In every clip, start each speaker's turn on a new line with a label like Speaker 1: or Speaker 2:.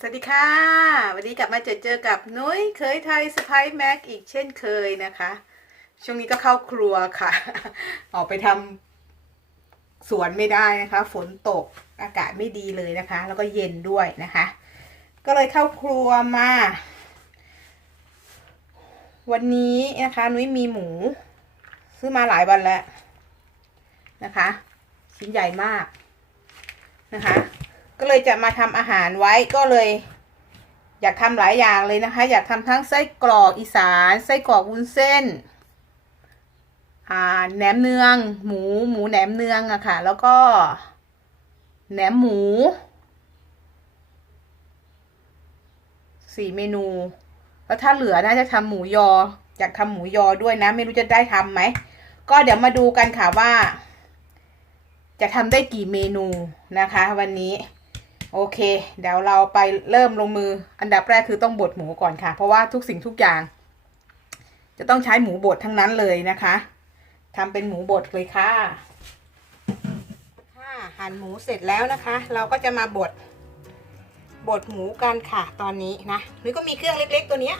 Speaker 1: สวัสดีค่ะ วันนี้กลับมาเจอเจอกับนุ้ยเคยไทยสไปแม็กอีกเช่นเคยนะคะ ช่วงนี้ก็เข้าครัวค่ะ ออกไปทำสวนไม่ได้นะคะ ฝนตกอากาศไม่ดีเลยนะคะ แล้วก็เย็นด้วยนะคะ ก็เลยเข้าครัวมา วันนี้นะคะ นุ้ยมีหมู ซื้อมาหลายวันแล้วนะคะ ชิ้นใหญ่มากนะคะ ก็เลยจะมาทำอาหารไว้ก็เลย อยากทำหลายอย่างเลยนะคะ อยากทำทั้งไส้กรอกอีสานไส้กรอกวุ้นเส้นอ่าแหนมเนือง หมูหมูแหนมเนืองอะค่ะ แล้วก็แหนมหมูสี่เมนูแล้วถ้าเหลือน่าจะทำหมูยอ อยากทำหมูยอด้วยนะ ไม่รู้จะได้ทำไหม ก็เดี๋ยวมาดูกันค่ะว่า จะทำได้กี่เมนูนะคะ วันนี้ โอเค เดี๋ยวเราไปเริ่มลงมือ อันดับแรกคือต้องบดหมูก่อนค่ะ เพราะว่าทุกสิ่งทุกอย่าง จะต้องใช้หมูบดทั้งนั้นเลยนะคะทำเป็นหมูบดเลยค่ะค่ะหั่นหมูเสร็จแล้วนะคะ เราก็จะมาบดบดหมูกันค่ะ ตอนนี้นะนี่ก็มีเครื่องเล็ก ๆ ตัวเนี้ย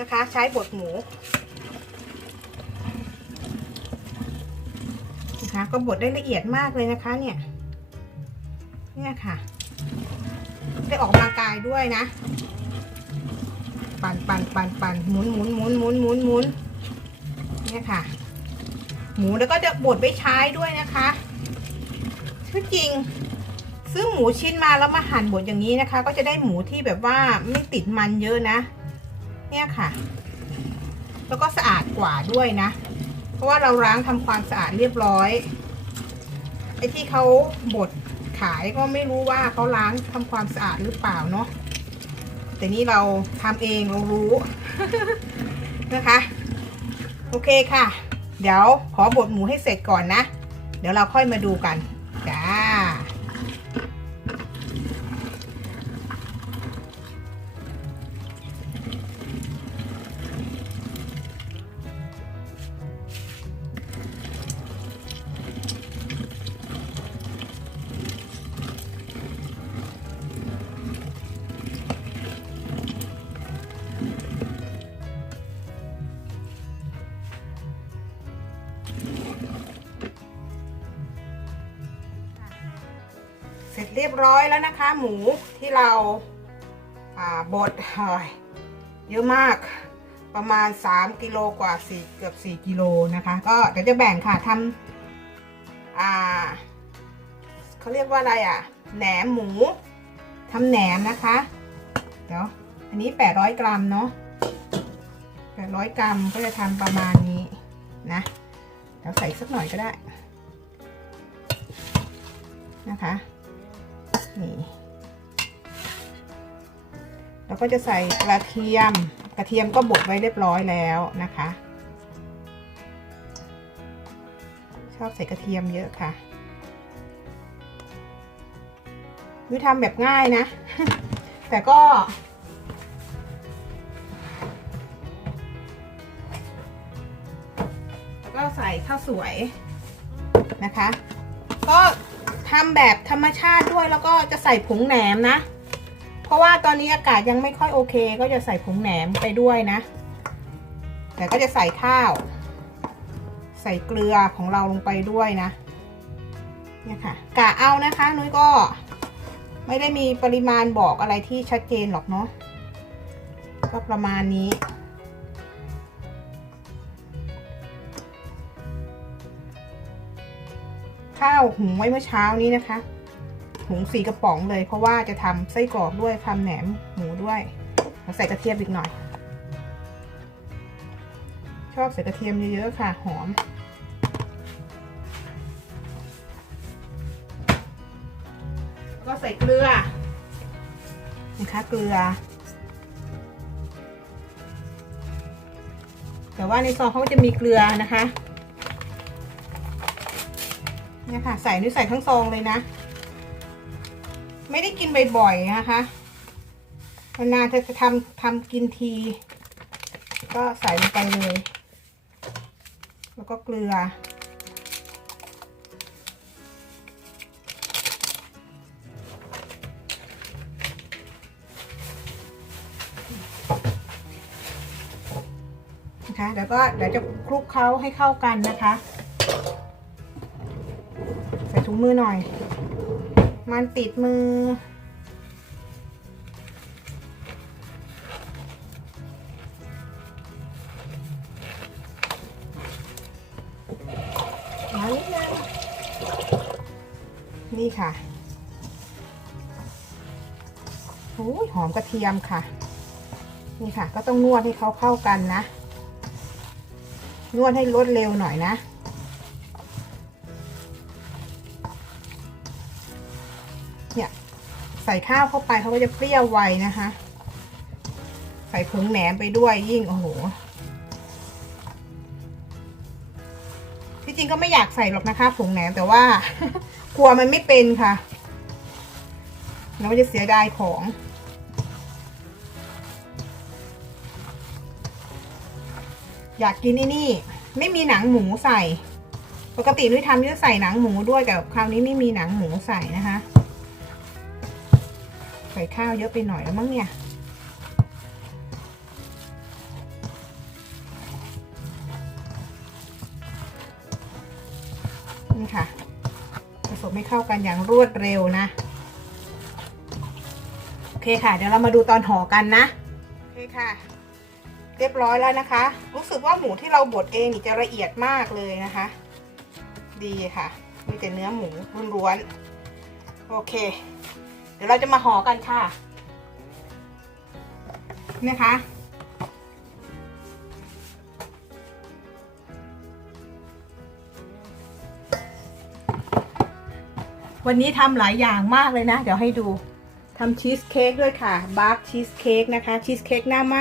Speaker 1: นะคะ ใช้บดหมูนะคะก็บดได้ละเอียดมากเลยนะคะเนี่ยเนี่ยค่ะ ได้ออกกำลังกายด้วยนะ ปั่นปั่นปั่นปั่นหมุนหมุนหมุนหมุนหมุนหมุนเนี่ยค่ะ หมูแล้วก็จะบดไปใช้ด้วยนะคะชื่อจริง ซื้อหมูชิ้นมาแล้วมาหั่นบดอย่างนี้นะคะ ก็จะได้หมูที่แบบว่าไม่ติดมันเยอะนะ เนี่ยค่ะ แล้วก็สะอาดกว่าด้วยนะ เพราะว่าเราล้างทำความสะอาดเรียบร้อยไอ้ที่เขาบด ขายก็ไม่รู้ว่าเขาล้างทำความสะอาดหรือเปล่าเนาะแต่นี่เราทำเองเรารู้นะคะ โอเคค่ะ เดี๋ยวขอบดหมูให้เสร็จก่อนนะ เดี๋ยวเราค่อยมาดูกัน ร้อยแล้วนะคะ หมูที่เราบดเยเยอะมากประมาณ 3กิโลกว่า4เกือบ 4กิโลนะคะ ก็เดี๋ยวจะแบ่งค่ะทำอ่าเขาเรียกว่าอะไรอะแหนมหมูทำแหนมนะคะ เดี๋ยวอันนี้ 800 กรัมเนาะ800 กรัมก็จะทำประมาณนี้นะเดี๋ยวใส่สักหน่อยก็ได้นะคะ นี่แล้วก็จะใส่กระเทียม กระเทียมก็บดไว้เรียบร้อยแล้วนะคะ ชอบใส่กระเทียมเยอะค่ะวิธีทำแบบง่ายนะ แต่ก็ ก็ใส่ข้าวสวยนะคะ ก็ ทำแบบธรรมชาติด้วยแล้วก็จะใส่ผงแหนมนะ เพราะว่าตอนนี้อากาศยังไม่ค่อยโอเค ก็จะใส่ผงแหนมไปด้วยนะ แต่ก็จะใส่ข้าว ใส่เกลือของเราลงไปด้วยนะเนี่ยค่ะกะเอานะคะนุ้ยก็ไม่ได้มีปริมาณบอกอะไรที่ชัดเจนหรอกเนาะก็ประมาณนี้ ข้าวหุงไว้เมื่อเช้านี้นะคะ หุงสีกระป๋องเลย เพราะว่าจะทำไส้กรอกด้วยทำแหนมหมูด้วยแล้วใส่กระเทียมอีกหน่อย ชอบใส่กระเทียมเยอะๆค่ะ หอมก็ใส่เกลือนะคะเกลือ แต่ว่าในซองเขาจะมีเกลือนะคะี่ยค่ะ ใส่นี่ใส่ทั้งซองเลยนะ ไม่ได้กินบ่อยๆนะคะนานๆเธอจะทำทำกินที ก็ใส่ลงไปเลย แล้วก็เกลือ นะคะ แล้วก็เดี๋ยวจะคลุกเขาให้เข้ากันนะคะ งมือหน่อย มันติดมือแล้วนิดนึงนี่ค่ะโอ้ยหอมกระเทียมค่ะ นี่ค่ะ ก็ต้องนวดให้เขาเข้ากันนะ นวดให้รวดเร็วหน่อยนะ ใส่ข้าวเข้าไปเขาก็จะเปรี้ยวไวนะคะ ใส่ผงแหนมไปด้วยยิ่งโอ้โหที่จริงก็ไม่อยากใส่หรอกนะคะผงแหนมแต่ว่า กลัวมันไม่เป็นค่ะแล้วมันจะเสียดายของอยากกินไอ้นี่ ไม่มีหนังหมูใส่ ปกตินุ้ยทำนุ้ยจะใส่หนังหมูด้วยแต่คราวนี้ไม่มีหนังหมูใส่นะคะ ใส่ข้าวเยอะไปหน่อยแล้วมั้งเนี่ยนี่ค่ะผสมให้เข้ากันอย่างรวดเร็วนะ โอเคค่ะ เดี๋ยวเรามาดูตอนห่อกันนะ โอเคค่ะ เรียบร้อยแล้วนะคะ รู้สึกว่าหมูที่เราบดเองนี่จะละเอียดมากเลยนะคะ ดีค่ะ มีแต่เนื้อหมูล้วนๆโอเค เดี๋ยวเราจะมาห่อกันค่ะนะคะวันนี้ทำหลายอย่างมากเลยนะ เดี๋ยวให้ดูทำชีสเค้กด้วยค่ะบาร์กชีสเค้กนะคะชีสเค้กหน้าไหม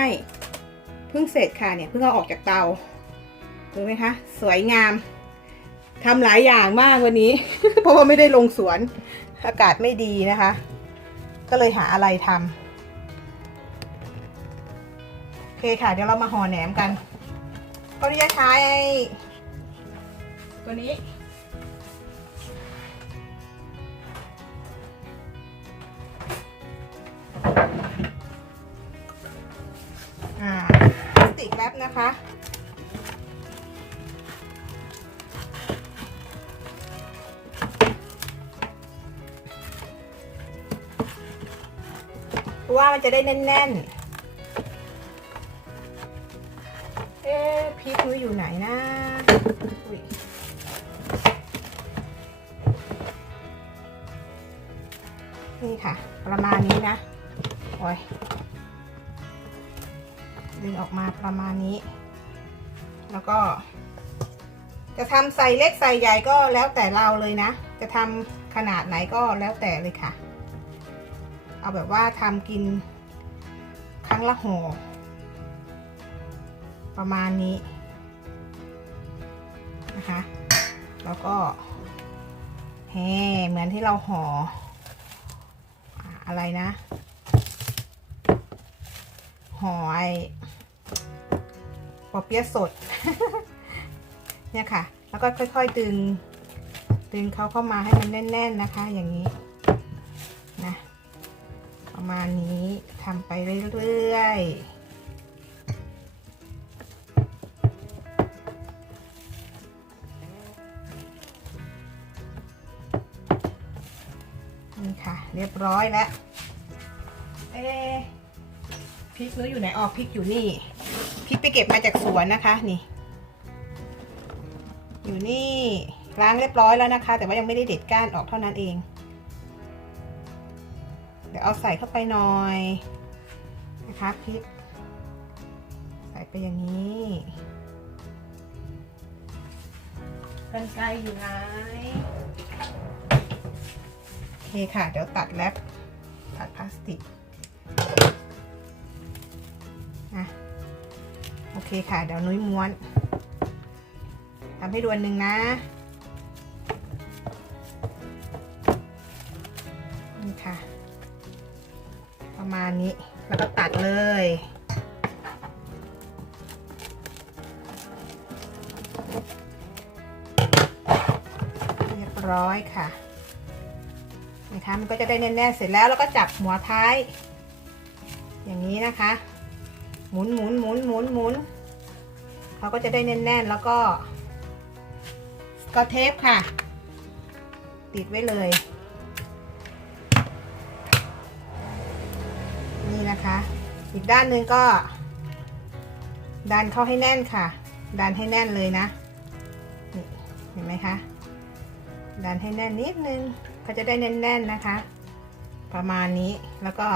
Speaker 1: เพิ่งเสร็จค่ะเนี่ยเพิ่งเอาออกจากเตาดูไหมคะ สวยงามทำหลายอย่างมากวันนี้ เพราะว่าไม่ได้ลงสวนอากาศไม่ดีนะคะ ก็เลยหาอะไรทำโอเคค่ะ เดี๋ยวเรามาห่อแหนมกันก็จะใช้ไอ้ตัวนี้อ่าพลาสติกแรปนะคะ ว่ามันจะได้แน่นๆ เอ๊ะพริกมันอยู่ไหนนะนี่ค่ะ ประมาณนี้นะ โอ้ย ดึงออกมาประมาณนี้ แล้วก็ จะทำใส่เล็กใส่ใหญ่ก็แล้วแต่เราเลยนะ จะทำขนาดไหนก็แล้วแต่เลยค่ะ เอาแบบว่าทำกินครั้งละห่อประมาณนี้นะคะ แล้วก็แฮ่เหมือนที่เราห่ออ่อะไรนะห่อไอปอเปี๊ยะสด เนี่ยค่ะ แล้วก็ค่อยๆดึง ดึงเขาเข้ามาให้มันแน่น ๆ นะคะ อย่างนี้ ประมาณนี้ทำไปเรื่อยๆนี่ค่ะ เรียบร้อยแล้ว เอ๊พริกนู้อยู่ไหนออกพริกอยู่นี่พริกไปเก็บมาจากสวนนะคะนี่ อยู่นี่ล้างเรียบร้อยแล้วนะคะ แต่ว่ายังไม่ได้เด็ดก้านออกเท่านั้นเอง เดี๋ยวเอาใส่เข้าไปหน่อยนะคะพริก ใส่ไปอย่างนี้กันไกลอยู่ไหนโอเคค่ะ เดี๋ยวตัดแรปตัดพลาสติกอะโอเคค่ะ เดี๋ยวนุ้ยม้วนทำให้ดวนหนึ่งนะ แล้วก็ตัดเลย เรียบร้อยค่ะนะคะมันก็จะได้แน่นๆเสร็จแล้วแล้วก็จับหัวท้าย อย่างนี้นะคะ หมุนหมุนหมุนหมุนหมุนเขาก็จะได้แน่นๆแล้วก็กอตเทปค่ะ ติดไว้เลย นะคะ อีกด้านหนึ่งก็ ดันเข้าให้แน่นค่ะ ดันให้แน่นเลยนะนี่เห็นไหมคะ ดันให้แน่นนิดนึงก็จะได้แน่นๆนะคะ ประมาณนี้แล้วก็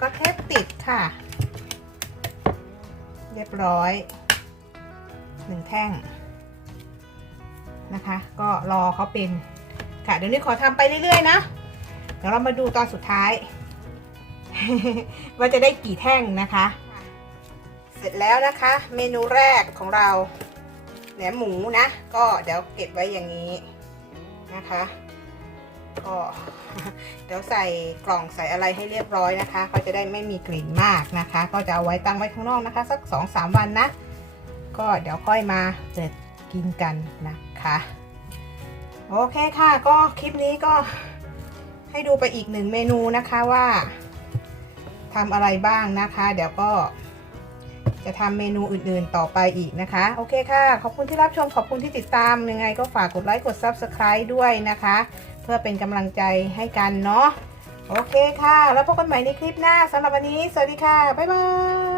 Speaker 1: ก็เทปติดค่ะ เรียบร้อยหนึ่งแท่งนะคะ ก็รอเขาเป็นค่ะเดี๋ยวนี้ขอทำไปเรื่อยๆนะ เดี๋ยวเรามาดูตอนสุดท้าย ว่าจะได้กี่แท่งนะคะ เสร็จแล้วนะคะ เมนูแรกของเราแหนมหมูนะ ก็เดี๋ยวเก็บไว้อย่างนี้นะคะ ก็เดี๋ยวใส่กล่องใส่อะไรให้เรียบร้อยนะคะ ก็จะได้ไม่มีกลิ่นมากนะคะ ก็จะเอาไว้ตั้งไว้ข้างนอกนะคะ สัก2องสามวันนะ ก็เดี๋ยวค่อยมาเปิดกินกันนะคะโอเคค่ะ ก็คลิปนี้ก็ให้ดูไปอีกหนึ่งเมนูนะคะว่า ทำอะไรบ้างนะคะ เดี๋ยวก็จะทำเมนูอื่นๆต่อไปอีกนะคะ โอเคค่ะ ขอบคุณที่รับชมขอบคุณที่ติดตามยังไงก็ฝากกดไลค์กด Subscribe ด้วยนะคะ เพื่อเป็นกำลังใจให้กันเนาะโอเคค่ะ แล้วพบกันใหม่ในคลิปหน้าสำหรับวันนี้ สวัสดีค่ะ บ๊ายบาย